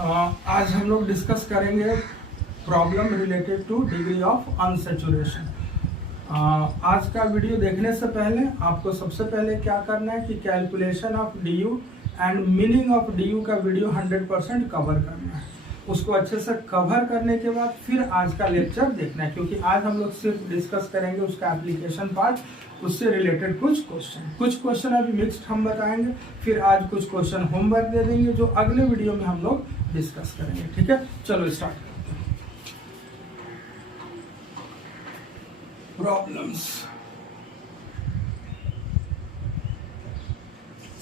आज हम लोग डिस्कस करेंगे problem related two degree of unsaturation. आज का वीडियो देखने से पहले आपको सबसे पहले क्या करना है कि calculation of D you and meaning of D you का वीडियो 100% कवर करना है। उसको अच्छे से कवर करने के बाद फिर आज का लेक्चर देखना है, क्योंकि आज हम लोग सिर्फ डिस्कस करेंगे उसका एप्लीकेशन पार्ट, उससे रिलेटेड कुछ क्वेश्चन अभी मिक्स्ड हम बताएंगे, फिर आज कुछ क्वेश्चन होमवर्क दे देंगे जो अगले वीडियो में हम लोग डिस्कस करेंगे। ठीक है, चलो स्टार्ट करते हैं। प्रॉब्लम्स।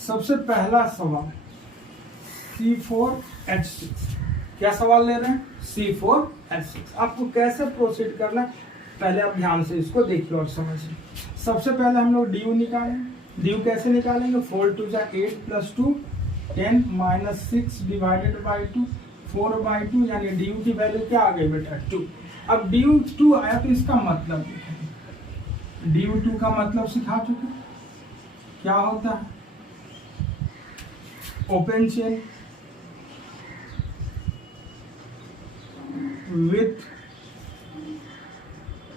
सबसे पहला सवाल C4H6। क्या सवाल ले रहे हैं? C4H6। आपको कैसे प्रोसीड करना है पहले आप ध्यान से इसको देखिए और समझिए। सबसे पहले हम लोग डी निकालेंगे। डी कैसे निकालेंगे? 4 2 8 + 2 10 - 6 डिवाइडेड बाई 2 4/2, यानी डी की वैल्यू क्या आ गई बेटा? 2। अब डी 2 आया तो इसका मतलब लिखेंगे। डी 2 का मतलब सिखा चुके, क्या होता है? Open chain with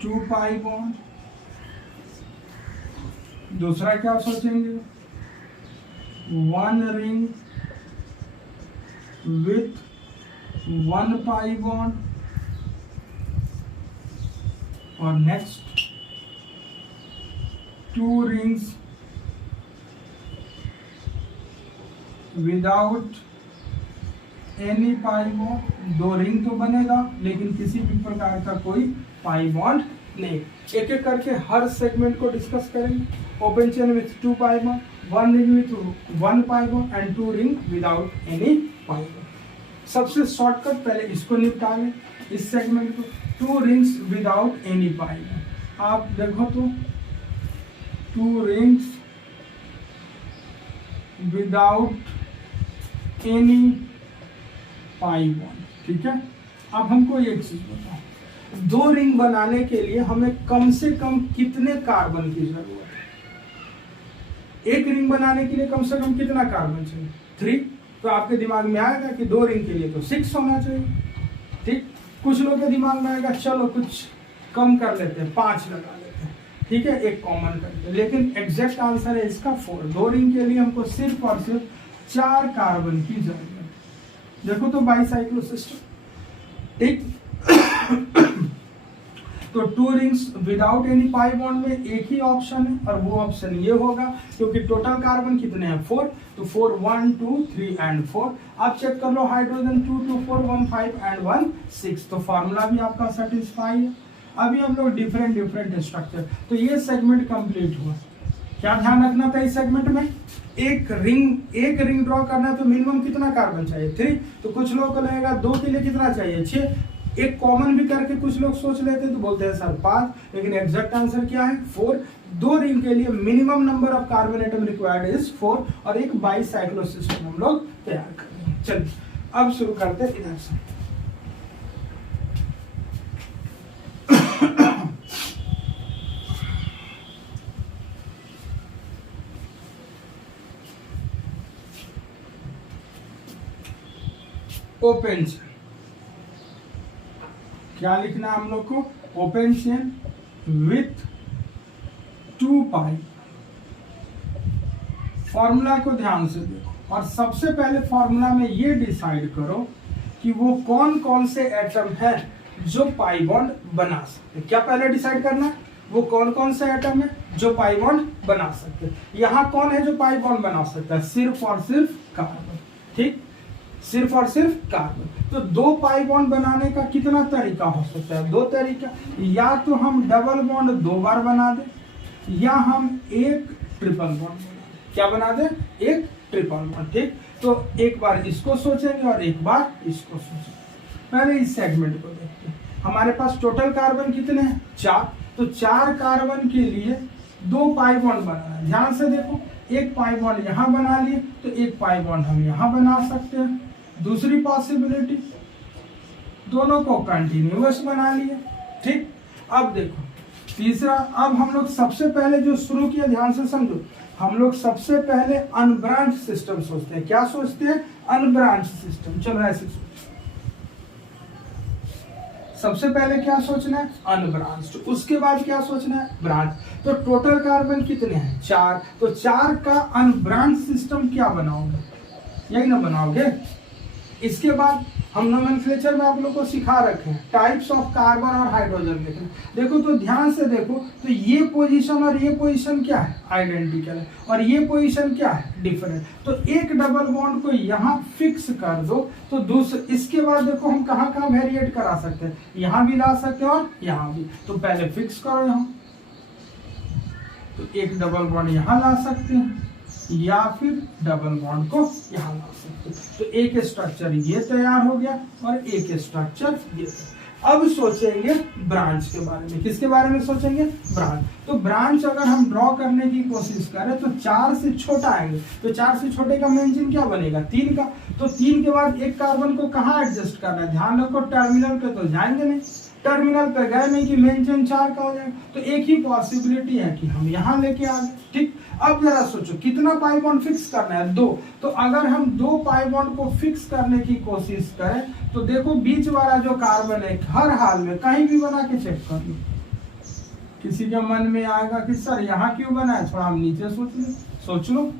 2 pi bond. दूसरा क्या सोचेंगे? 1 रिंग with 1 पाई बॉन्ड। और next 2 rings without any pi bond. 2 ring तो बनेगा लेकिन किसी भी प्रकार का कोई पाई बॉन्ड नहीं। एक एक करके हर सेगमेंट को डिस्कस करेंगे। Open chain with 2 pi bond, 1 ring with 1 pi bond and 2 ring without any pi bond. सबसे शॉर्टकट पहले इसको निपटा लें, इस सेगमेंट को। 2 rings without any pi bond. आप देखो तो 2 rings without any pi bond. ठीक है, अब हमको एक चीज बताओ, 2 रिंग बनाने के लिए हमें कम से कम कितने कार्बन की जरूरत है? एक रिंग बनाने के लिए कम से कम कितना कार्बन चाहिए? 3। तो आपके दिमाग में आएगा कि 2 रिंग के लिए तो 6 होना चाहिए। ठीक, कुछ लोग के दिमाग में आएगा चलो कुछ कम कर लेते हैं, 5 लगा लेते हैं। ठीक है, एक कॉमन करते हैं, लेकिन एग्जैक्ट आंसर है इसका 4। 2 रिंग के लिए हमको सिर्फ और सिर्फ 4 कार्बन की जरूरत है। देखो तो बाईसाइक्लो सिस्टम। ठीक, तो 2 rings without any pi bond में एक ही ऑप्शन है और वो ऑप्शन ये होगा, क्योंकि टोटल कार्बन कितने हैं? 4। तो 4 1 2 3 एंड 4। आप चेक कर लो, हाइड्रोजन 2 2 4 1 5 एंड 1 6। तो फार्मूला भी आपका सेटिस्फाई है। अभी हम लोग डिफरेंट स्ट्रक्चर। तो ये सेगमेंट कंप्लीट हुआ। क्या ध्यान रखना था इस सेगमेंट में? एक रिंग ड्रॉ करना है तो मिनिमम कितना कार्बन चाहिए? 3। तो कुछ लोगों को लगेगा 2 के लिए कितना चाहिए? 6। एक कॉमन भी करके कुछ लोग सोच लेते तो बोलते हैं सर 5, लेकिन एग्जैक्ट आंसर क्या है? 4। 2 रिंग के लिए minimum number of carbon atom required is 4 और एक बाईसाइक्लो सिस्टम हम लोग तैयार करेंगे। चलिए अब शुरू करते हैं इधर से। ओपन चेन क्या लिखना है हम लोग को? Open chain with 2 pi. Formula को ध्यान से देखो और सबसे पहले फॉर्मूला में ये डिसाइड करो कि वो कौन कौन से एटम है जो पाई बॉन्ड बना सकते। क्या पहले डिसाइड करना है? वो कौन कौन से एटम है जो पाई बॉन्ड बना सकते। यहाँ कौन है जो पाई बॉन्ड बना सकता है? सिर्फ और सिर्फ कार्बन। ठीक, सिर्फ और सिर्फ कार्बन। तो 2 पाई बॉन्ड बनाने का कितना तरीका हो सकता है? 2 तरीका। या तो हम डबल बॉन्ड 2 बार बना दें, या हम एक ट्रिपल बॉन्ड बना दें। क्या बना दें? एक ट्रिपल बॉन्ड। ठीक, तो एक बार इसको सोचेंगे और एक बार इसको सोचेंगे। पहले इस सेगमेंट को देखते हैं। हमारे पास टोटल कार्बन कितने हैं? 4। तो 4 कार्बन के लिए 2 पाई बॉन्ड बनाना है। ध्यान से देखो, एक पाई बॉन्ड यहाँ बना लिए तो एक पाई बॉन्ड हम यहाँ बना सकते हैं। दूसरी पॉसिबिलिटी, दोनों को कंटिन्यूअस बना लिए। ठीक, अब देखो तीसरा। अब हम लोग सबसे पहले जो शुरू किया, ध्यान से समझो, हम लोग सबसे पहले अनब्रांच सिस्टम सोचते हैं। क्या सोचते हैं? Unbranch system. चलो ऐसे सोचो, सबसे पहले क्या सोचना है, अनब्रांच्ड, उसके बाद क्या सोचना है, ब्रांच। तो टोटल कार्बन कितने हैं, 4, तो 4 का अनब्रांच सिस्टम क्या बनाओगे, यही ना बनाओगे। इसके बाद हम नोमेनक्लेचर में आप लोग को सिखा रखे हैं टाइप्स ऑफ कार्बन और हाइड्रोजन देखें। देखो तो ध्यान से देखो, तो ये पोजीशन और ये पोजीशन क्या है, आइडेंटिकल है, और ये पोजीशन क्या है, डिफरेंट। तो एक डबल बॉन्ड को यहाँ फिक्स कर दो, तो दूसरे, इसके बाद देखो हम कहाँ कहाँ वेरिएट करा सकते हैं, यहाँ भी ला सकते हैं और यहाँ भी। तो पहले फिक्स करो यहाँ, तो एक डबल बॉन्ड यहाँ ला सकते हैं या फिर डबल बॉन्ड को यहाँ ला सकते हैं। तो एक स्ट्रक्चर ये तैयार हो गया और एक स्ट्रक्चर ये। अब सोचेंगे ब्रांच के बारे में, किसके बारे में सोचेंगे, ब्रांच। तो ब्रांच अगर हम ड्रॉ करने की कोशिश करें तो 4 से छोटा आएंगे, तो 4 से छोटे का मेंशन क्या बनेगा, 3 का। तो 3 के बाद एक कार्बन को कहाँ एडजस्ट करना है, ध्यान रखो टर्मिनल पे तो जाएंगे नहीं, टर्मिनल पे गए नहीं कि मेंशन 4 का हो जाएगा। तो एक ही पॉसिबिलिटी है कि हम यहाँ लेके आ गए, ठीक। अब जरा सोचो कितना पाई बॉन्ड फिक्स करना है, 2। तो अगर हम 2 पाई बॉन्ड को फिक्स करने की कोशिश करें तो देखो बीच वाला जो कार्बन है हर हाल में कहीं भी बना के चेक कर लो। किसी के मन में आएगा कि सर यहाँ क्यों बना है, थोड़ा हम नीचे सोच लो,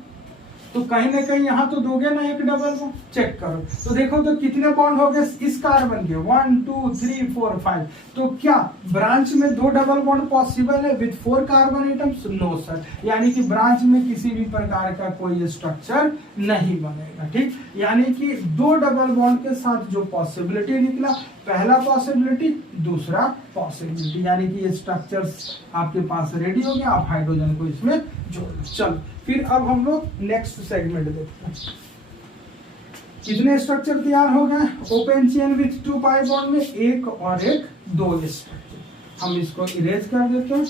तो कहीं ना कहीं यहाँ तो दोगे ना एक डबल बॉन्ड, चेक करो। तो देखो तो कितने बॉन्ड हो गए इस कार्बन के, 1 2 3 4 5। तो क्या ब्रांच में 2 डबल बॉन्ड पॉसिबल है with 4 carbon atoms, no sir. यानी कि ब्रांच में किसी भी प्रकार का कोई स्ट्रक्चर नहीं बनेगा, ठीक। यानी कि 2 डबल बॉन्ड के साथ जो पॉसिबिलिटी निकला, पहला पॉसिबिलिटी, दूसरा पॉसिबिलिटी, यानी कि ये स्ट्रक्चर्स आपके पास रेडी हो गया, आप हाइड्रोजन को इसमें जोड़ लो। चलो फिर अब हम लोग नेक्स्ट सेगमेंट देखते हैं। कितने स्ट्रक्चर तैयार हो गए, open chain with 2 pi bond में एक और एक 2 स्ट्रक्चर। हम इसको इरेज कर देते हैं।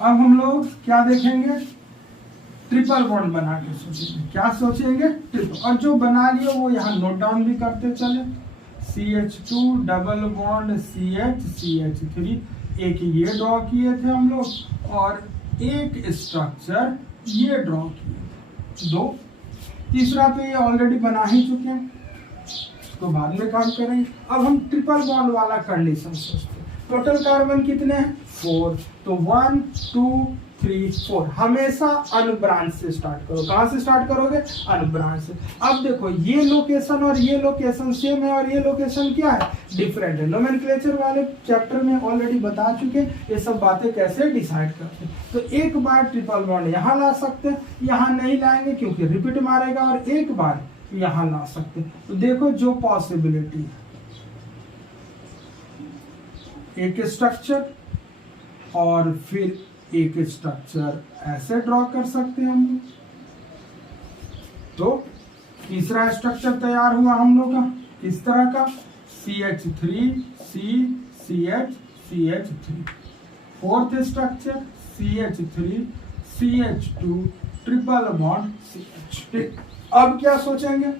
अब हम लोग क्या देखेंगे, ट्रिपल बॉन्ड बना के सोचेंगे। क्या सोचेंगे, ट्रिपल। और जो बना लिया वो यहाँ नोट डाउन भी करते चले, CH2 double bond CH CH3, एक ये ड्रॉ किए थे हम लोग और एक स्ट्रक्चर ये ड्रॉ किए थे, 2। तीसरा तो ये ऑलरेडी बना ही चुके हैं, इसको बाद में काम करेंगे। अब हम ट्रिपल बॉन्ड वाला कंडीशन सोचते हैं। टोटल कार्बन कितने हैं, 4। तो 1 2 3 4 हमेशा अनब्रांच से स्टार्ट करो। कहां से स्टार्ट करोगे, अनब्रांच से। अब देखो ये लोकेशन और ये लोकेशन सेम है और ये लोकेशन क्या है, डिफरेंट है। नोमेनक्लेचर वाले चैप्टर में ऑलरेडी बता चुके ये सब बातें कैसे डिसाइड करते हैं। तो एक बार ट्रिपल बॉन्ड यहाँ ला सकते हैं, यहाँ नहीं लाएंगे क्योंकि रिपीट मारेगा, और एक बार यहाँ ला सकते हैं। तो देखो जो पॉसिबिलिटी है, एक स्ट्रक्चर और फिर एक स्ट्रक्चर ऐसे ड्रॉ कर सकते हैं हम लोग। तो तीसरा स्ट्रक्चर तैयार हुआ हम लोग का, किस तरह का, CH3 C CH CH3। Fourth structure CH3 CH2 triple bond CH। अब क्या सोचेंगे,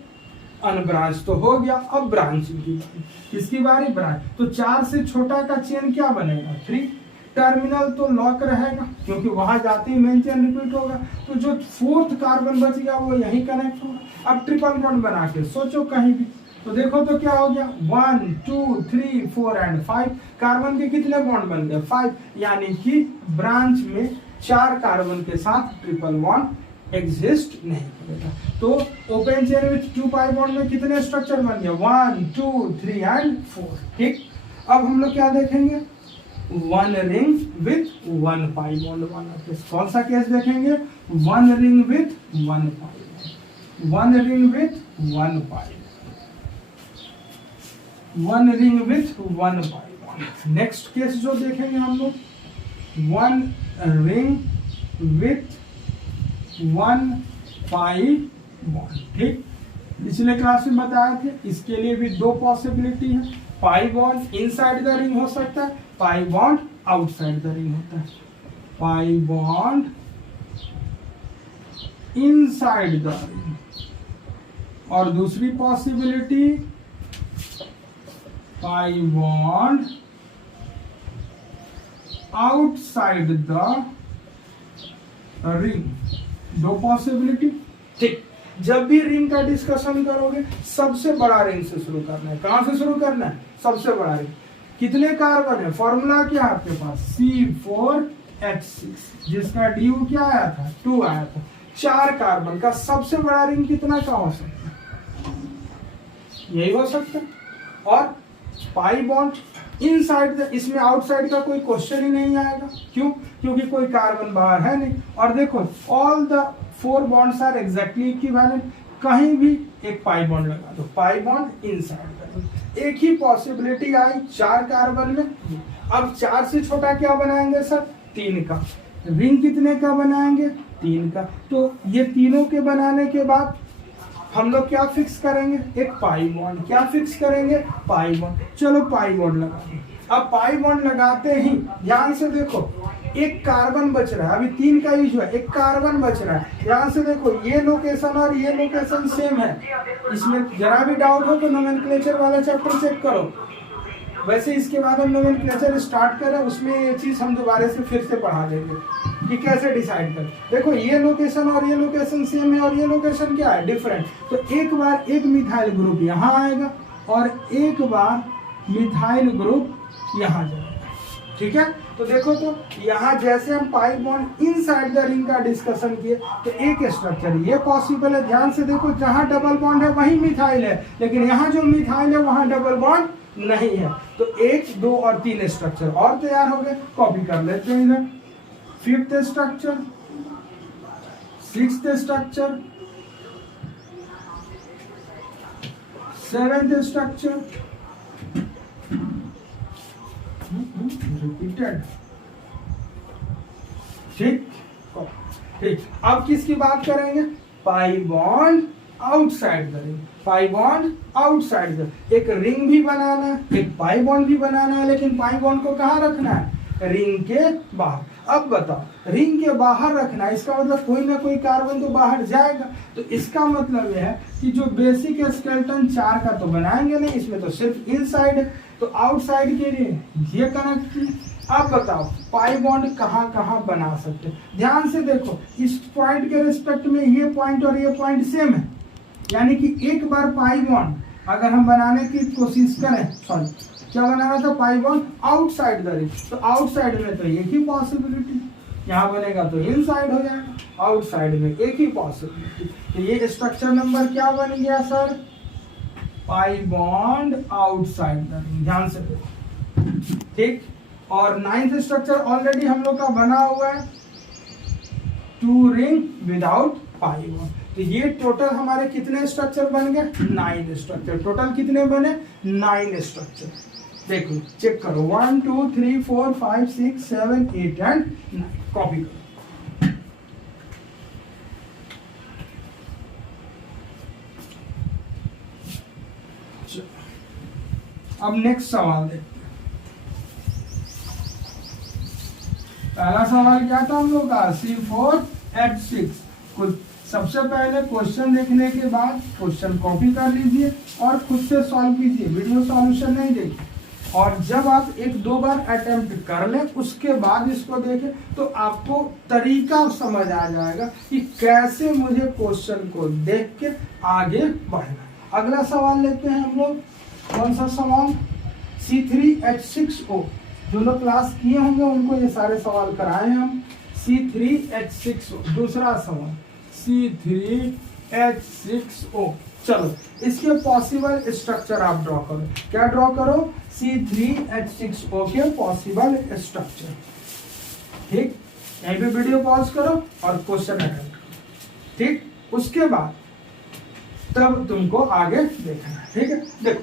अनब्रांच तो हो गया, अब ब्रांचिंग की बारी। किसकी बारी, ब्रांच। तो 4 से छोटा का चेन क्या बनेगा, 3। टर्मिनल तो लॉक रहेगा क्योंकि वहां जाते ही मेन चेन रिपीट होगा। तो जो 4th कार्बन बच गया वो यही कनेक्ट होगा। अब ट्रिपल बॉन्ड बना के सोचो कहीं भी, तो देखो तो क्या हो गया, 1 2 3 4 एंड 5। कार्बन के कितने बॉन्ड बन गए, 5। यानी कि ब्रांच में 4 कार्बन के साथ ट्रिपल बॉन्ड एग्जिस्ट नहीं करेगा। तो open chain with 2 pi bond में कितने स्ट्रक्चर बन गए, 1 2 3 एंड 4, ठीक। अब हम लोग क्या देखेंगे, 1 रिंग विथ 1 पाई बॉन्ड वाला केस। कौन सा केस देखेंगे, 1 ring with 1 pi, 1 ring with 1 pi, 1 ring with 1 pi bond. Next case जो देखेंगे हम लोग, 1 रिंग विथ 1 पाई बॉन्ड, ठीक। पिछले क्लास में बताया थे, इसके लिए भी 2 पॉसिबिलिटी है। Pi bond inside the ring हो सकता है, pi bond outside the ring होता है। Pi bond inside the ring, और दूसरी possibility pi bond outside the ring. 2 possibility, ठीक। जब भी रिंग का डिस्कशन करोगे सबसे बड़ा रिंग से शुरू करना है। कहां से शुरू करना है? सबसे बड़ा रिंग। कितने कार्बन है? फॉर्मूला क्या है आपके पास? C4H6, जिसका ड्यू क्या आया था? 2 आया था। 4 कार्बन का सबसे बड़ा रिंग कितना का हो सकता है? यही हो सकता है। और पाई बॉन्ड इनसाइड, इसमें आउटसाइड का कोई क्वेश्चन ही नहीं आएगा। क्यों? क्योंकि कोई कार्बन बाहर है नहीं। और देखो all the 4 bonds are exactly equivalent, कहीं भी एक पाई बॉन्ड लगा दो, पाई बॉन्ड इनसाइड कर। एक ही पॉसिबिलिटी आई 4 कार्बन में। अब 4 से छोटा क्या बनाएंगे सर? 3 का। रिंग कितने का बनाएंगे? 3 का। तो ये तीनों के बनाने के बाद हम लोग क्या फिक्स करेंगे? एक पाई बॉन्ड। क्या फिक्स करेंगे? Pi bond. चलो पाई बॉन्ड लगा दो। अब पाई बॉन्ड लगाते ही ध्यान से देखो, एक कार्बन बच रहा है। अभी 3 का यूज हुआ, एक कार्बन बच रहा है। ध्यान से देखो, ये लोकेशन और ये लोकेशन सेम है। इसमें जरा भी डाउट हो तो नोमेनक्लेचर वाला चैप्टर चेक करो। वैसे इसके बाद हम नोमेनक्लेचर स्टार्ट करें, उसमें ये चीज हम दोबारा से फिर से पढ़ा देंगे कि कैसे डिसाइड करें। देखो ये लोकेशन और ये लोकेशन सेम है और ये लोकेशन क्या है? डिफरेंट। तो एक बार एक मिथाइल ग्रुप यहाँ आएगा और एक बार मिथाइल ग्रुप यहाँ जाएगा। ठीक है, तो देखो तो यहाँ जैसे हम pi bond inside the ring का डिस्कशन किए तो एक स्ट्रक्चर ये पॉसिबल है। ध्यान से देखो, जहाँ डबल बॉन्ड है वही मिथाइल है, लेकिन यहाँ जो मिथाइल है वहाँ डबल बॉन्ड नहीं है। तो 1, 2 और 3 स्ट्रक्चर और तैयार हो गए। कॉपी कर लेते हैं इधर। 5th structure, 6th structure, 7th structure, repeated. ठीक ठीक। अब किसकी बात करेंगे? Pi bond outside the ring. Pi bond outside the, एक रिंग भी बनाना है, एक पाई बॉन्ड भी बनाना है, लेकिन पाई बॉन्ड को कहाँ रखना है? रिंग के बाहर। अब बताओ, रिंग के बाहर रखना है, इसका मतलब कोई ना कोई कार्बन तो बाहर जाएगा। तो इसका मतलब यह है कि जो बेसिक स्केलेटन 4 का तो बनाएंगे नहीं, इसमें तो सिर्फ इनसाइड है, तो आउटसाइड के लिए ये कनेक्ट किए। अब बताओ पाई बॉन्ड कहाँ कहाँ बना सकते हैं? ध्यान से देखो, इस पॉइंट के रिस्पेक्ट में ये पॉइंट और ये पॉइंट सेम है, यानी कि एक बार पाई बॉन्ड अगर हम बनाने की कोशिश करें, सॉरी क्या बनाना था? Pi bond outside the ring. तो आउटसाइड में तो एक ही पॉसिबिलिटी, यहाँ बनेगा तो इनसाइड हो जाएगा, आउटसाइड में एक ही पॉसिबिलिटी। तो ये स्ट्रक्चर नंबर क्या बन गया sir? Pi bond outside the ring. ध्यान से देखो। ठीक। और 9th स्ट्रक्चर ऑलरेडी हम लोग का बना हुआ है, 2 रिंग विदाउट पाई बॉन्ड। तो ये टोटल हमारे कितने स्ट्रक्चर बन गए? 9 स्ट्रक्चर। टोटल कितने बने? 9 स्ट्रक्चर। देखो चेक करो, 1 2 3 4 5 6 7 8 एंड 9। कॉपी करो। अब नेक्स्ट सवाल देखते हैं। पहला सवाल क्या था हम लोग का? C4H6। कुछ सबसे पहले क्वेश्चन देखने के बाद क्वेश्चन कॉपी कर लीजिए और खुद से सॉल्व कीजिए, वीडियो सॉल्यूशन नहीं देखिए। और जब आप 1-2 बार अटेम्प्ट कर लें उसके बाद इसको देखें तो आपको तरीका समझ आ जाएगा कि कैसे मुझे क्वेश्चन को देख के आगे बढ़ना। अगला सवाल लेते हैं हम लोग। कौन सा सवाल? C3H6O। जो लोग क्लास किए होंगे उनको ये सारे सवाल कराए हैं हम। C3H6O दूसरा सवाल, C3H6O। चलो इसके पॉसिबल स्ट्रक्चर आप ड्रॉ करो। क्या ड्रॉ करो? C3H6O के पॉसिबल स्ट्रक्चर। ठीक, यहीं पे वीडियो पॉज करो और क्वेश्चन अटेम्प्ट करो। ठीक, उसके बाद तब तुमको आगे देखना है। ठीक है, देखो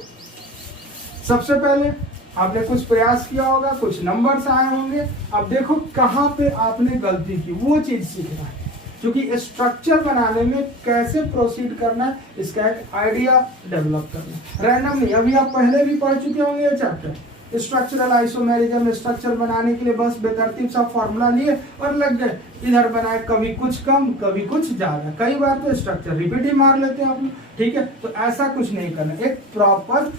सबसे पहले आपने कुछ प्रयास किया होगा, कुछ नंबर्स आए होंगे। अब देखो कहाँ पे आपने गलती की, वो चीज सीखना है। क्योंकि स्ट्रक्चर बनाने में कैसे प्रोसीड करना है इसका एक आइडिया डेवलप करना है। रैंडम नहीं, अभी आप पहले भी पढ़ चुके होंगे ये चैप्टर। स्ट्रक्चरल आइसोमेरिज्म, स्ट्रक्चर बनाने के लिए बस बेतरतीब सा फॉर्मूला लिए और लग गए, इधर बनाए, कभी कुछ कम कभी कुछ ज्यादा, कई बार तो स्ट्रक्चर रिपीट ही मार लेते हैं आप लोग। ठीक है, तो ऐसा कुछ नहीं करना, एक प्रॉपर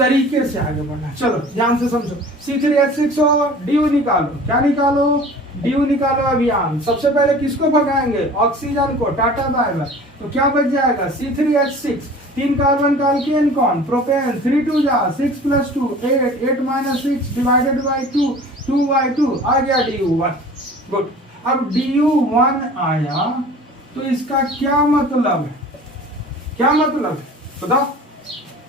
तरीके से आगे बढ़ना है। चलो ध्यान से समझो, C3H6 और DU निकालो। क्या निकालो? DU निकालो अभियान। सबसे पहले किसको भगाएंगे? ऑक्सीजन को, टाटा बाय बाय। तो क्या बच जाएगा? C3H6, 3 कार्बन का अल्केन कौन? प्रोपेन। 3 2 जा 6 + 2 8, 8 - 6 डिवाइडेड बाय 2, 2/2 आ गया DU1। गुड। अब DU1 आया तो इसका क्या मतलब है? क्या मतलब है बताओ?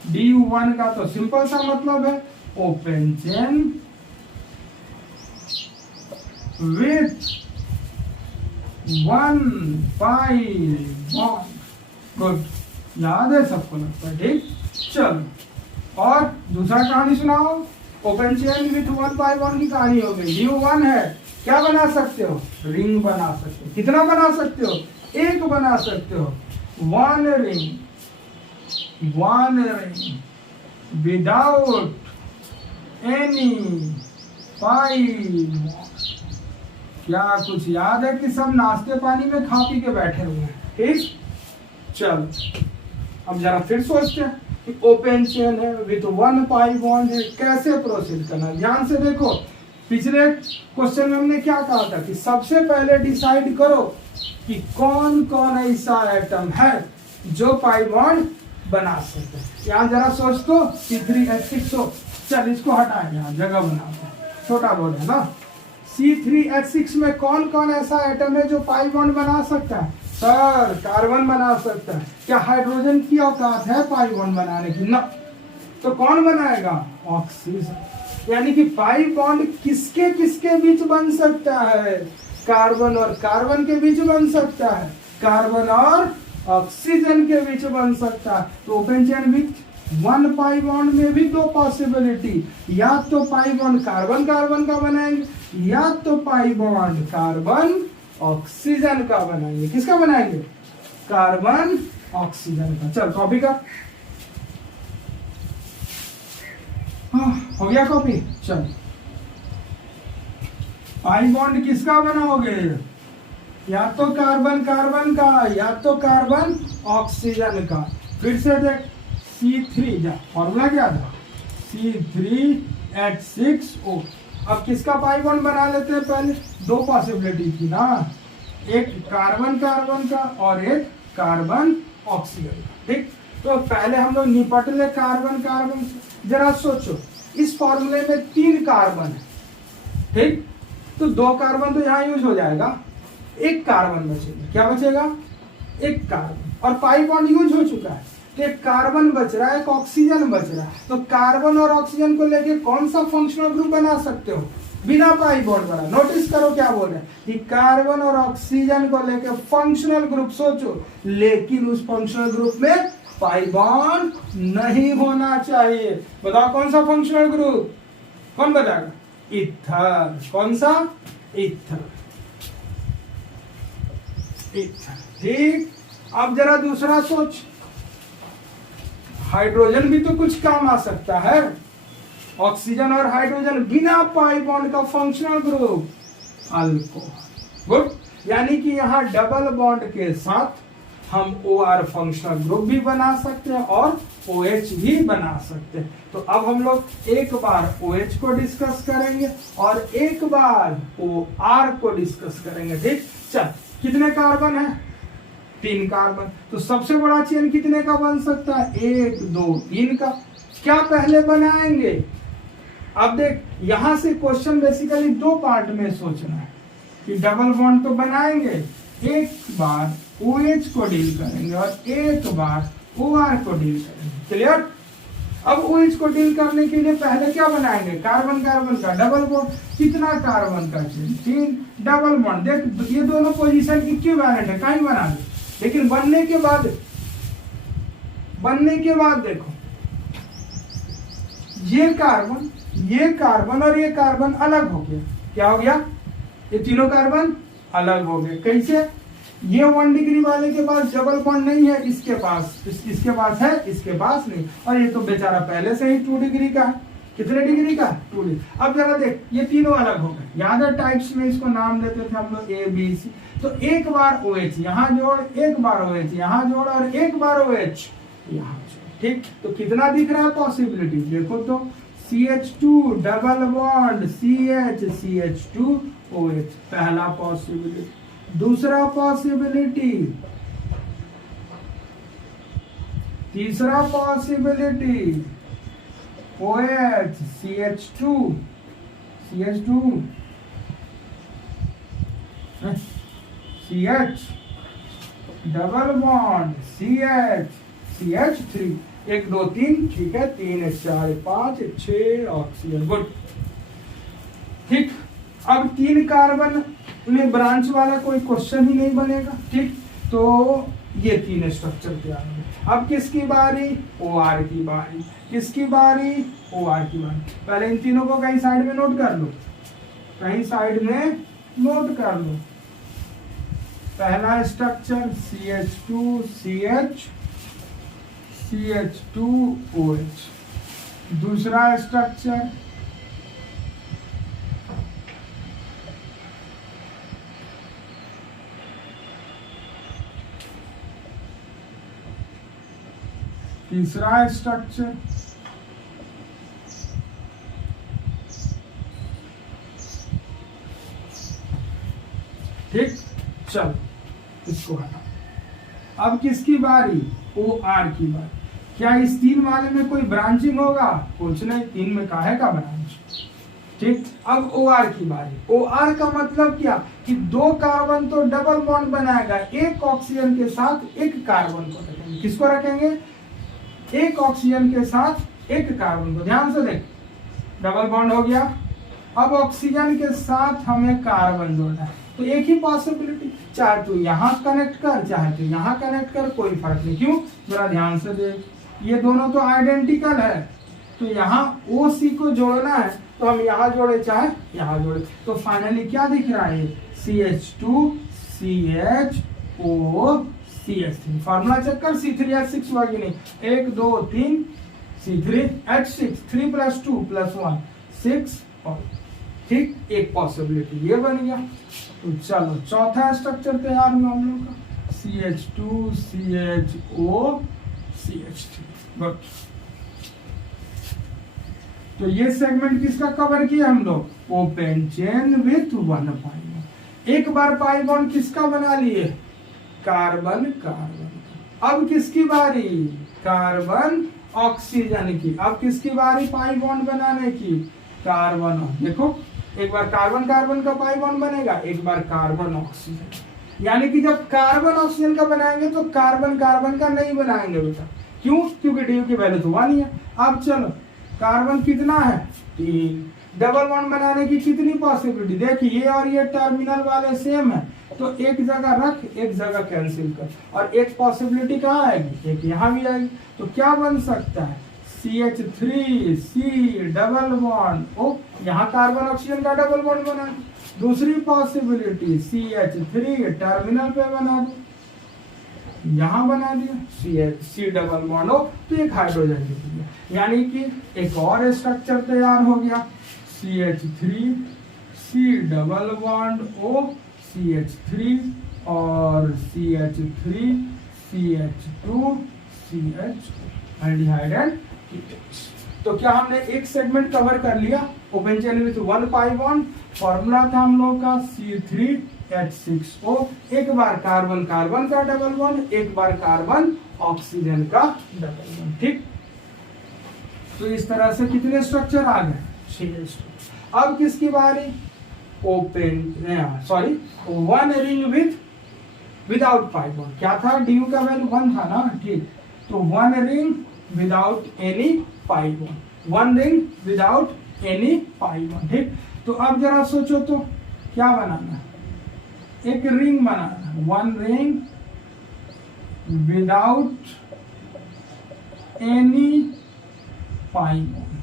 DU1 का तो सिंपल सा मतलब है open chain with 1 pi bond. Good, याद है सबको लगता है? ठीक, चलो और दूसरा कहानी सुनाओ। Open chain with 1 pi bond की कहानी हो गई। DU1 है, क्या बना सकते हो? रिंग बना सकते हो। कितना बना सकते हो? एक बना सकते हो। One ring without any pi bond. क्या कुछ याद है कि सब नाश्ते पानी में खा पी के बैठे हुए हैं? ठीक, चलो अब जरा फिर सोचते हैं कि ओपन चेन है विथ 1 पाई बॉन्ड है, कैसे प्रोसीड करना। ध्यान से देखो, पिछले क्वेश्चन में हमने क्या कहा था कि सबसे पहले डिसाइड करो कि कौन कौन ऐसा एटम है जो पाई बॉन्ड बना सकते हैं। यहाँ जरा सोच तो, C3H6 हो, चल इसको हटाएं, यहाँ जगह बनाते हैं, छोटा बोर्ड है ना। C3H6 में कौन कौन ऐसा एटम है जो पाई बॉन्ड बना सकता है? सर कार्बन बना सकता है। क्या हाइड्रोजन की औकात है पाई बॉन्ड बनाने की? ना। तो कौन बनाएगा? ऑक्सीजन। यानी कि पाई बॉन्ड किसके किसके बीच बन सकता है? कार्बन और कार्बन के बीच बन सकता है, कार्बन और ऑक्सीजन के बीच बन सकता है। तो open chain with 1 pi bond में भी दो पॉसिबिलिटी, या तो पाई बॉन्ड कार्बन कार्बन का बनाएंगे, या तो पाई बॉन्ड कार्बन ऑक्सीजन का बनाएंगे। किसका बनाएंगे? कार्बन ऑक्सीजन का। चल कॉपी कर। हो गया कॉपी। चल पाई बॉन्ड किसका बनाओगे? या तो कार्बन कार्बन का, या तो कार्बन ऑक्सीजन का। फिर से देख, C3 जा, फॉर्मूला क्या था? C3H6O। अब किसका पाई बॉन्ड बना लेते हैं? पहले दो पॉसिबिलिटी थी ना, एक कार्बन कार्बन का और एक कार्बन ऑक्सीजन का। ठीक, तो पहले हम लोग निपट ले कार्बन कार्बन से। जरा सोचो, इस फॉर्मूले में 3 कार्बन है, ठीक, तो 2 कार्बन तो यहाँ यूज हो जाएगा, एक कार्बन बचेगा। क्या बचेगा? एक कार्बन। और पाई बॉन्ड यूज हो चुका है, तो एक कार्बन बच रहा है, एक ऑक्सीजन बच रहा है। तो कार्बन और ऑक्सीजन को लेके कौन सा फंक्शनल ग्रुप बना सकते हो बिना पाई बॉन्ड बना? नोटिस करो क्या बोल रहे हैं कि कार्बन और ऑक्सीजन को लेके फंक्शनल ग्रुप सोचो, लेकिन उस फंक्शनल ग्रुप में पाई बॉन्ड नहीं होना चाहिए। बताओ कौन सा फंक्शनल ग्रुप? कौन बताएगा? ईथर। कौन सा? ईथर। ठीक, अब जरा दूसरा सोच, हाइड्रोजन भी तो कुछ काम आ सकता है। ऑक्सीजन और हाइड्रोजन बिना पाई बॉन्ड का फंक्शनल ग्रुप अल्कोहल। गुड, यानी कि यहाँ डबल बॉन्ड के साथ हम OR फंक्शनल ग्रुप भी बना सकते हैं और OH भी बना सकते हैं। तो अब हम लोग एक बार OH को डिस्कस करेंगे और एक बार OR को डिस्कस करेंगे। ठीक, चल कितने कार्बन है? 3 कार्बन। तो सबसे बड़ा चेन कितने का बन सकता है? 1 2 3 का। क्या पहले बनाएंगे? अब देख, यहां से क्वेश्चन बेसिकली 2 पार्ट में सोचना है कि डबल बॉन्ड तो बनाएंगे, एक बार OH को डील करेंगे और एक बार OR को डील करेंगे। क्लियर? अब OH को डील करने के लिए पहले क्या बनाएंगे? कार्बन कार्बन का डबल बॉन्ड। कितना कार्बन का चेन? 3 double bond. देख, ये दोनों पोजीशन इक्विवेलेंट है, कहीं बना दे, लेकिन बनने के बाद देखो, ये कार्बन और ये कार्बन अलग हो गया। क्या हो गया? ये तीनों कार्बन अलग हो गए। कैसे? ये 1 डिग्री वाले के पास डबल बॉन्ड नहीं है, इसके पास इसके पास है, इसके पास नहीं। और ये तो बेचारा पहले से ही 2 डिग्री का है। कितने डिग्री का? 2 डिग्री। अब जरा देख, ये तीनों अलग हो गए। याद है टाइप्स में इसको नाम देते थे हम लोग ABC। तो एक बार OH यहाँ जोड़, एक बार OH यहाँ जोड़ और एक बार OH यहाँ जोड़। ठीक, तो कितना दिख रहा है पॉसिबिलिटी देखो तो, CH2 डबल बॉन्ड CH2OH, पहला पॉसिबिलिटी। दूसरा पॉसिबिलिटी, तीसरा possibility, OH CH2 CH double bond CH3, 1 2 3, ठीक है, 3 4 5 6 ऑक्सीजन, गुड। ठीक, अब 3 कार्बन में ब्रांच वाला कोई क्वेश्चन ही नहीं बनेगा। ठीक, तो ये 3 स्ट्रक्चर तैयार हो। अब किसकी बारी? OR की बारी। किसकी बारी? OR की बारी। पहले इन तीनों को कहीं साइड में नोट कर लो, कहीं साइड में नोट कर लो। पहला स्ट्रक्चर CH2OH, दूसरा स्ट्रक्चर तीसरा स्ट्रक्चर ठीक, चल इसको हटा। अब किसकी बारी? OR की बारी। क्या इस 3 वाले में कोई ब्रांचिंग होगा? कुछ नहीं, 3 में काहे का ब्रांच। ठीक, अब OR की बारी। OR का मतलब क्या कि 2 कार्बन तो डबल बॉन्ड बनाएगा, एक ऑक्सीजन के साथ एक कार्बन को रखेंगे। किसको रखेंगे? एक ऑक्सीजन के साथ एक कार्बन को। ध्यान से देख, डबल बॉन्ड हो गया। अब ऑक्सीजन के साथ हमें कार्बन जोड़ना है, तो एक ही पॉसिबिलिटी, चाहे तो यहाँ कनेक्ट कर चाहे तो यहाँ कनेक्ट कर, कोई फर्क नहीं। क्यों? जरा ध्यान से देख, ये दोनों तो आइडेंटिकल है, तो यहाँ OC को जोड़ना है तो हम यहाँ जोड़े चाहे यहाँ जोड़े, तो फाइनली क्या दिख रहा है? CH2 CHO CH3। Formula check कर, C3H6 हुआ कि नहीं? 1 2 3 C3H6, 3 + 2 + 1 6 और ठीक, एक पॉसिबिलिटी ये बन गया। तो चलो चौथा स्ट्रक्चर तैयार हुआ हम लोग का, CH2 CHO CH3, गुड। तो ये सेगमेंट किसका कवर किया हम लोग? Open chain with 1 pi bond. एक बार पाई बॉन्ड किसका बना लिए? Carbon carbon. अब किसकी बारी? कार्बन ऑक्सीजन की। अब किसकी बारी पाई बॉन्ड बनाने की? कार्बन। देखो, एक बार कार्बन कार्बन का पाई बॉन्ड बनेगा, एक बार कार्बन ऑक्सीजन। यानी कि जब कार्बन ऑक्सीजन का बनाएंगे तो कार्बन कार्बन का नहीं बनाएंगे बेटा। क्यों? क्योंकि डी की वैल्यू तो 1 ही है। अब चलो, कार्बन कितना है? 3। डबल बॉन्ड बनाने की कितनी पॉसिबिलिटी? देखिए, ये और ये टर्मिनल वाले सेम है, तो एक जगह रख, एक जगह कैंसिल कर, और एक पॉसिबिलिटी कहाँ आएगी? एक यहाँ भी आएगी। तो क्या बन सकता है? CH3C डबल बॉन्ड, ओ यहाँ कार्बन ऑक्सीजन का डबल बॉन्ड बना दो। दूसरी पॉसिबिलिटी CH3 टर्मिनल पे बना दो, यहाँ बना दिया C डबल बॉन्ड, तो एक हाइड्रोजन लिख दिया। यानी कि एक और स्ट्रक्चर तैयार हो गया, CH3C double bond O CH3 और CH3 CH2 CH aldehyde and ketones. तो क्या हमने एक सेगमेंट कवर कर लिया? Open chain with 1 pi bond. Formula था हम लोग का C3H6O। एक बार कार्बन कार्बन का डबल बॉन्ड, एक बार कार्बन ऑक्सीजन का डबल बॉन्ड। ठीक, तो इस तरह से कितने स्ट्रक्चर आ गए? 6 स्ट्रक्चर। अब किसकी बारी? Open sorry 1 ring without pi bond. क्या था? ड्यू का वैल्यू 1 था ना। ठीक, तो 1 ring without any pi bond, 1 ring without any pi bond. ठीक, तो अब जरा सोचो तो क्या बनाना है? एक रिंग बनाना, 1 ring without any pi bond,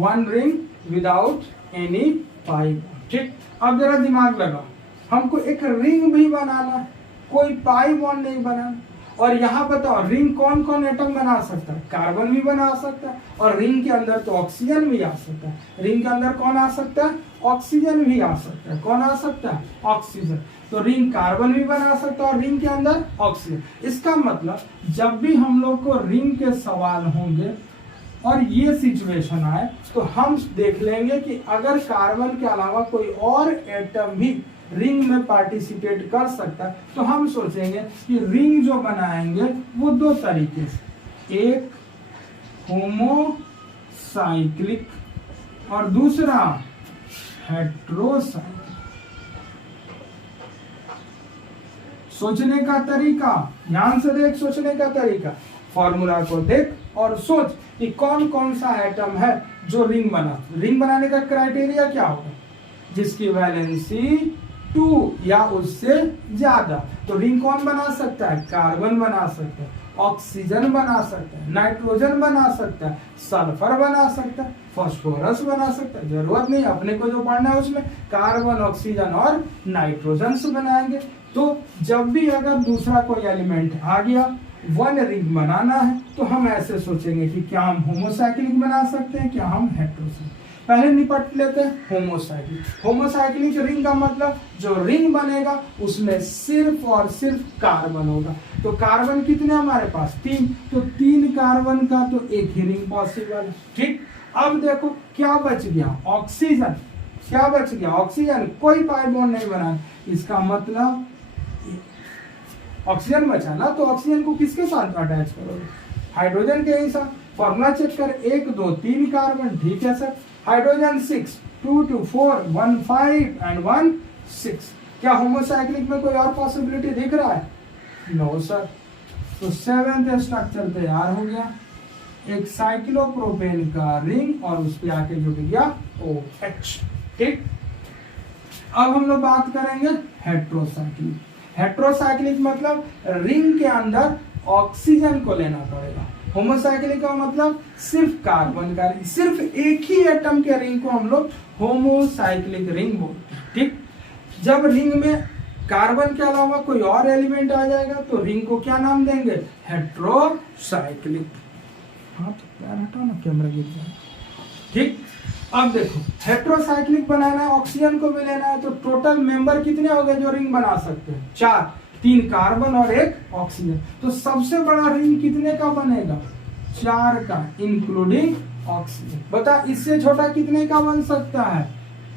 1 ring without any pi bond. ठीक, अब जरा दिमाग लगाओ, हमको एक रिंग भी बनाना है, कोई पाई बॉन्ड नहीं बनाना, और यहाँ बताओ रिंग कौन कौन एटम बना सकता है? कार्बन भी बना सकता है, और रिंग के अंदर तो ऑक्सीजन भी आ सकता है। रिंग के अंदर कौन आ सकता है? ऑक्सीजन भी आ सकता है। कौन आ सकता है? ऑक्सीजन। तो रिंग कार्बन भी बना सकता है और रिंग के अंदर ऑक्सीजन। इसका मतलब जब भी हम लोग को रिंग के सवाल होंगे और ये सिचुएशन आए तो हम देख लेंगे कि अगर कार्बन के अलावा कोई और एटम भी रिंग में पार्टिसिपेट कर सकता है तो हम सोचेंगे कि रिंग जो बनाएंगे वो दो तरीके से, एक होमोसाइक्लिक और दूसरा हेट्रोसाइक्लिक। सोचने का तरीका ध्यान से देख, सोचने का तरीका, फॉर्मूला को देख और सोच कि कौन कौन सा एटम है जो रिंग बनाने का क्राइटेरिया क्या होगा? जिसकी वैलेंसी 2 या उससे ज्यादा। तो रिंग कौन बना सकता है? कार्बन बना सकता है, ऑक्सीजन बना सकता है, नाइट्रोजन बना सकता है, सल्फर बना सकता है, फास्फोरस बना सकता है। जरूरत नहीं, अपने को जो पढ़ना है उसमें कार्बन, ऑक्सीजन और नाइट्रोजन से बनाएंगे। तो जब भी अगर दूसरा कोई एलिमेंट आ गया, वन रिंग बनाना है, तो हम ऐसे सोचेंगे कि क्या हम होमोसाइक्लिक बना सकते हैं, क्या हम हेट्रोसाइक्लिक। पहले निपट लेते हैं होमोसाइक्लिक। होमोसाइक्लिक रिंग का मतलब जो रिंग बनेगा उसमें सिर्फ और सिर्फ कार्बन होगा। तो कार्बन कितने हमारे पास? 3। तो 3 कार्बन का तो एक ही रिंग पॉसिबल है। ठीक, अब देखो क्या बच गया? ऑक्सीजन। क्या बच गया? ऑक्सीजन। कोई पाई बॉन्ड नहीं बना, इसका मतलब ऑक्सीजन बचा ना, तो ऑक्सीजन को किसके साथ अटैच करोगे? हाइड्रोजन के ही साथ। फॉर्मूला चेक कर, 1 2 3 कार्बन। ठीक है सर। Hydrogen 6, 2 2 4 1 5 and 1 6। क्या होमोसाइक्लिक में कोई और पॉसिबिलिटी दिख रहा है? No sir. तो 7th स्ट्रक्चर तैयार हो गया, एक साइक्लोप्रोपेन का रिंग और उस पे आके जुड़ गया OH। ठीक, अब हम लोग बात करेंगे हेट्रोसाइक्लिक। हेट्रोसाइक्लिक मतलब रिंग के अंदर ऑक्सीजन को लेना पड़ेगा। होमोसाइक्लिक का मतलब सिर्फ कार्बन का रिंग, सिर्फ एक ही एटम के रिंग को हम लोग होमोसाइक्लिक रिंग बोलते हैं। ठीक, जब रिंग में कार्बन के अलावा कोई और एलिमेंट आ जाएगा तो रिंग को क्या नाम देंगे? हेट्रोसाइक्लिक। हाँ तो पैर हटाओ ना, कैमरा गिर जाए। ठीक, अब देखो हेट्रोसाइक्लिक बनाना है, ऑक्सीजन को भी लेना है, तो टोटल मेंबर कितने हो गए जो रिंग बना सकते हैं? 4। 3 कार्बन और 1 ऑक्सीजन। तो सबसे बड़ा रिंग कितने का बनेगा? 4 का, इंक्लूडिंग ऑक्सीजन। बता, इससे छोटा कितने का बन सकता है?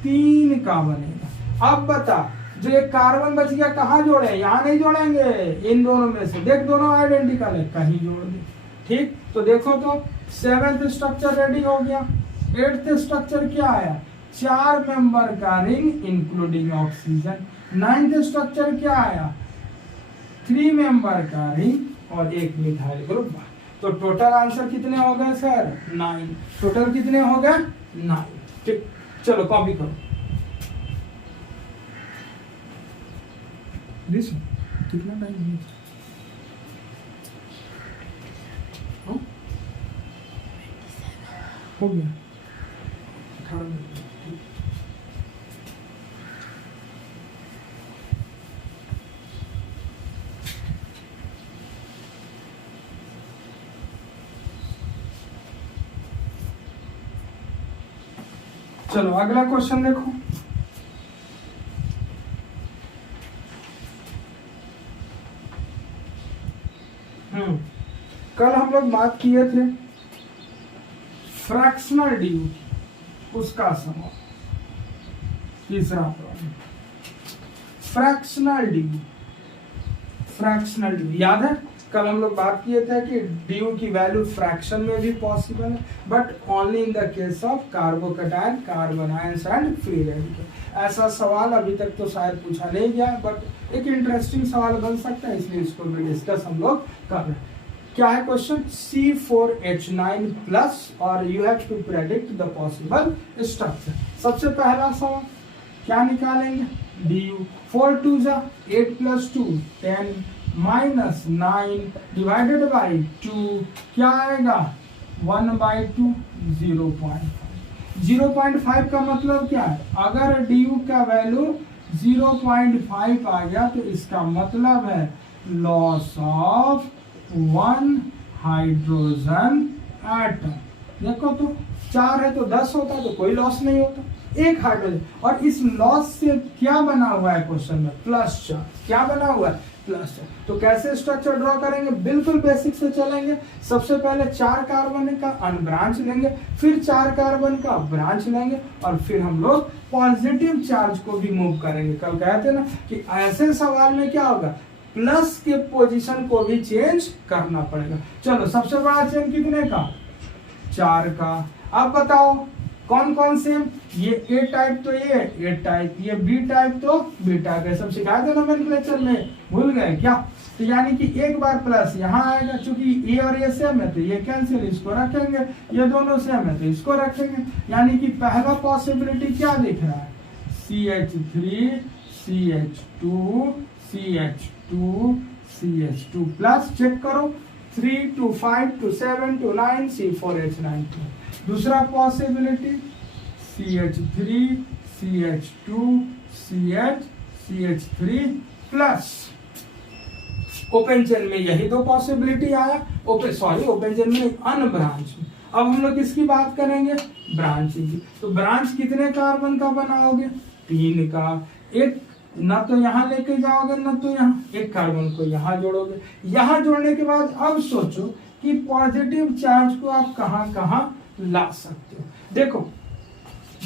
3 का बनेगा। अब बता, जो एक कार्बन बच गया कहाँ जोड़े? यहाँ नहीं जोड़ेंगे, इन दोनों में से देख, दोनों आइडेंटिकल है, कहीं जोड़ दे। ठीक, तो देखो तो 7th स्ट्रक्चर रेडी हो गया। 8th स्ट्रक्चर क्या आया? 4 मेंबर का ring including oxygen. 9th structure क्या आया? 3 मेंबर का रिंग और 1 मिथाइल ग्रुप। तो टोटल आंसर कितने हो गए सर? 9। टोटल कितने हो गए? 9। ठीक, चलो कॉपी करो। कितना टाइम हो गया? 18 मिनट। चलो अगला क्वेश्चन देखो। कल हम लोग बात किए थे फ्रैक्शनल ड्यू, उसका सवाल तीसरा problem. Fractional due, fractional due याद है? कल हम लोग बात किए थे कि ड्यू की वैल्यू फ्रैक्शन में भी पॉसिबल है, but only in the case of carbocation, carbon ions and free radical. ऐसा सवाल अभी तक तो शायद पूछा नहीं गया, बट एक इंटरेस्टिंग सवाल बन सकता है, इसलिए इसको भी डिस्कस हम लोग कर रहे हैं। क्या है क्वेश्चन? C4H9 प्लस और you have to predict the possible structure. सबसे पहला सवाल क्या निकालेंगे? DU 4 2 8 + 2 10 -9 डिवाइडेड बाई 2 क्या आएगा? 1/2 0.5। 0.5 का मतलब क्या है? अगर DU का वैल्यू 0.5 आ गया तो इसका मतलब है loss of one hydrogen atom. देखो तो 4 है तो 10 होता तो कोई लॉस नहीं होता, एक हाइड्रोजन। और इस लॉस से क्या बना हुआ है क्वेश्चन में? Plus charge. क्या बना हुआ है? Plus charge. तो कैसे स्ट्रक्चर ड्रॉ करेंगे? बिल्कुल बेसिक से चलेंगे। सबसे पहले 4 कार्बन का अनब्रांच लेंगे, फिर 4 कार्बन का ब्रांच लेंगे, और फिर हम लोग पॉजिटिव चार्ज को भी मूव करेंगे। कल कहते ना कि ऐसे सवाल में क्या होगा, प्लस के पोजीशन को भी चेंज करना पड़ेगा। चलो सबसे बड़ा चेंज कितने का? 4 का। अब बताओ कौन कौन से? ये ए टाइप तो ये ए टाइप, ये बी टाइप तो बी टाइप। ये सब सिखाया था नोमेनक्लेचर में, भूल गए क्या? तो यानी कि एक बार प्लस यहाँ आएगा, चूंकि ए और ए सेम है तो ये कैंसिल, इसको रखेंगे। ये दोनों सेम है तो इसको रखेंगे। यानी कि पहला पॉसिबिलिटी क्या दिख रहा है? CH3 CH2 CH2 CH2 plus, check करो 3 to 5 to 7 to 9 C4H9। दूसरा possibility CH3 CH2 CH3 plus, open chain में यही दो पॉसिबिलिटी आया। ओपन चेन में अनब्रांच। अब हम लोग किसकी बात करेंगे? ब्रांचिंग की। तो ब्रांच कितने कार्बन का बनाओगे? 3 का। एक ना तो यहाँ लेके जाओगे ना तो यहाँ, एक कार्बन को यहाँ जोड़ोगे। यहाँ जोड़ने के बाद अब सोचो कि पॉजिटिव चार्ज को आप कहाँ कहाँ ला सकते हो। देखो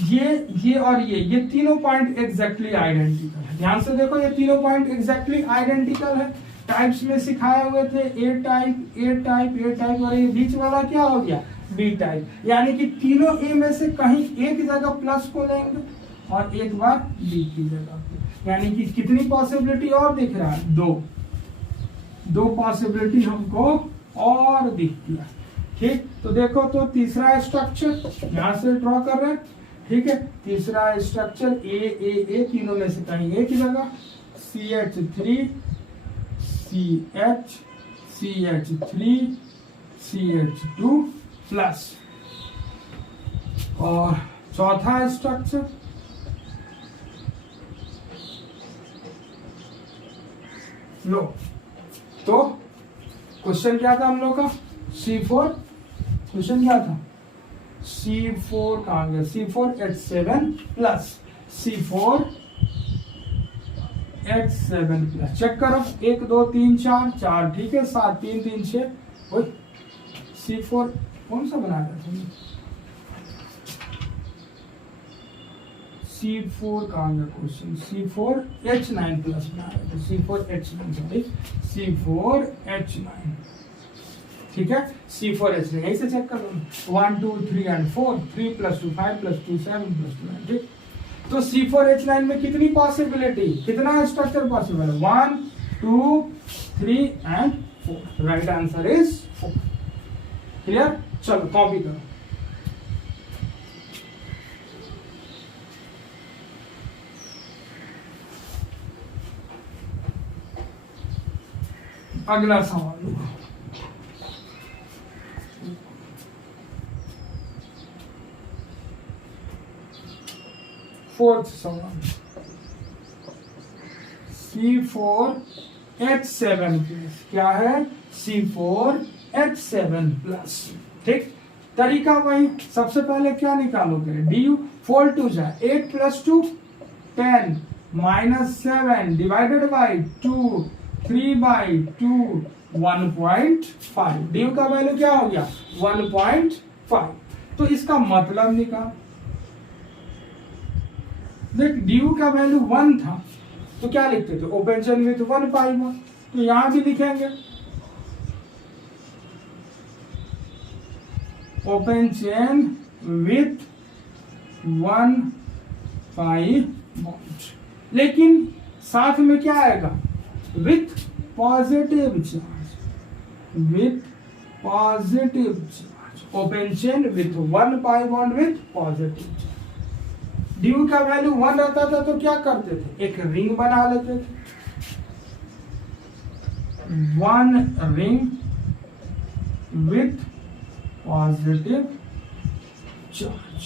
ये और ये तीनों पॉइंट एग्जैक्टली आइडेंटिकल है। ध्यान से देखो, ये तीनों पॉइंट एग्जैक्टली आइडेंटिकल है। टाइप्स में सिखाए हुए थे A type A type A type, और ये बीच वाला क्या हो गया? B type. यानी कि तीनों ए में से कहीं एक जगह प्लस को लेंगे और एक बार बी की जगह पे। यानी कि कितनी पॉसिबिलिटी और दिख रहा है? दो पॉसिबिलिटी हमको और दिखती है। ठीक, तो देखो तो तीसरा स्ट्रक्चर यहां से ड्रॉ कर रहे हैं। ठीक है, तीसरा स्ट्रक्चर ए तीनों में से कहीं एक जगह CH3 CH CH3 CH2 plus, और चौथा स्ट्रक्चर लो। तो क्वेश्चन क्या था हम लोग का? C4। क्वेश्चन क्या था? C4 कहाँ गया? C4H7 plus C4H7 plus. Check करो 1 2 3 4 4, ठीक है, 7 3 3 6। C4 कौन सा बनाया था? C4 कहाँ गया क्वेश्चन? C4H9 प्लस बनाया था। C4H9 सॉरी C4H9, ठीक है, C4H9 यही से चेक कर लो। 1 2 3 and 4, 3 + 2 5 + 2 7 + 2 9। ठीक, तो C4H9 में कितनी पॉसिबिलिटी, कितना स्ट्रक्चर पॉसिबल है? 1 2 3 and 4। Right answer is 4। Clear? चलो कॉपी करो। अगला सवाल, फोर्थ सवाल, C4H7 प्लस। क्या है? C4H7 plus. ठीक, तरीका वही। सबसे पहले क्या निकालोगे? DU। 4 2 जा 8 + 2 10 -7 डिवाइडेड बाई 2 3/2 1.5। DU का वैल्यू क्या हो गया? 1.5। तो इसका मतलब निकाल। देख DU का वैल्यू 1 था तो क्या लिखते थे? Open chain with 1 पाई1। तो यहां भी लिखेंगे open chain with 1 pi bond, लेकिन साथ में क्या आएगा? With positive charge, with positive charge. Open chain with 1 pi bond with positive charge. DU का वैल्यू 1 रहता था तो क्या करते थे? एक रिंग बना लेते थे। 1 ring with positive charge.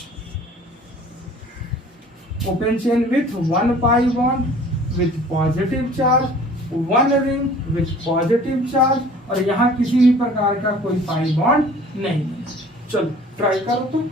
Open chain with 1 pi bond with positive charge, one ring with positive charge और यहाँ किसी भी प्रकार का कोई पाई बॉन्ड नहीं है। चलो ट्राई करो तुम।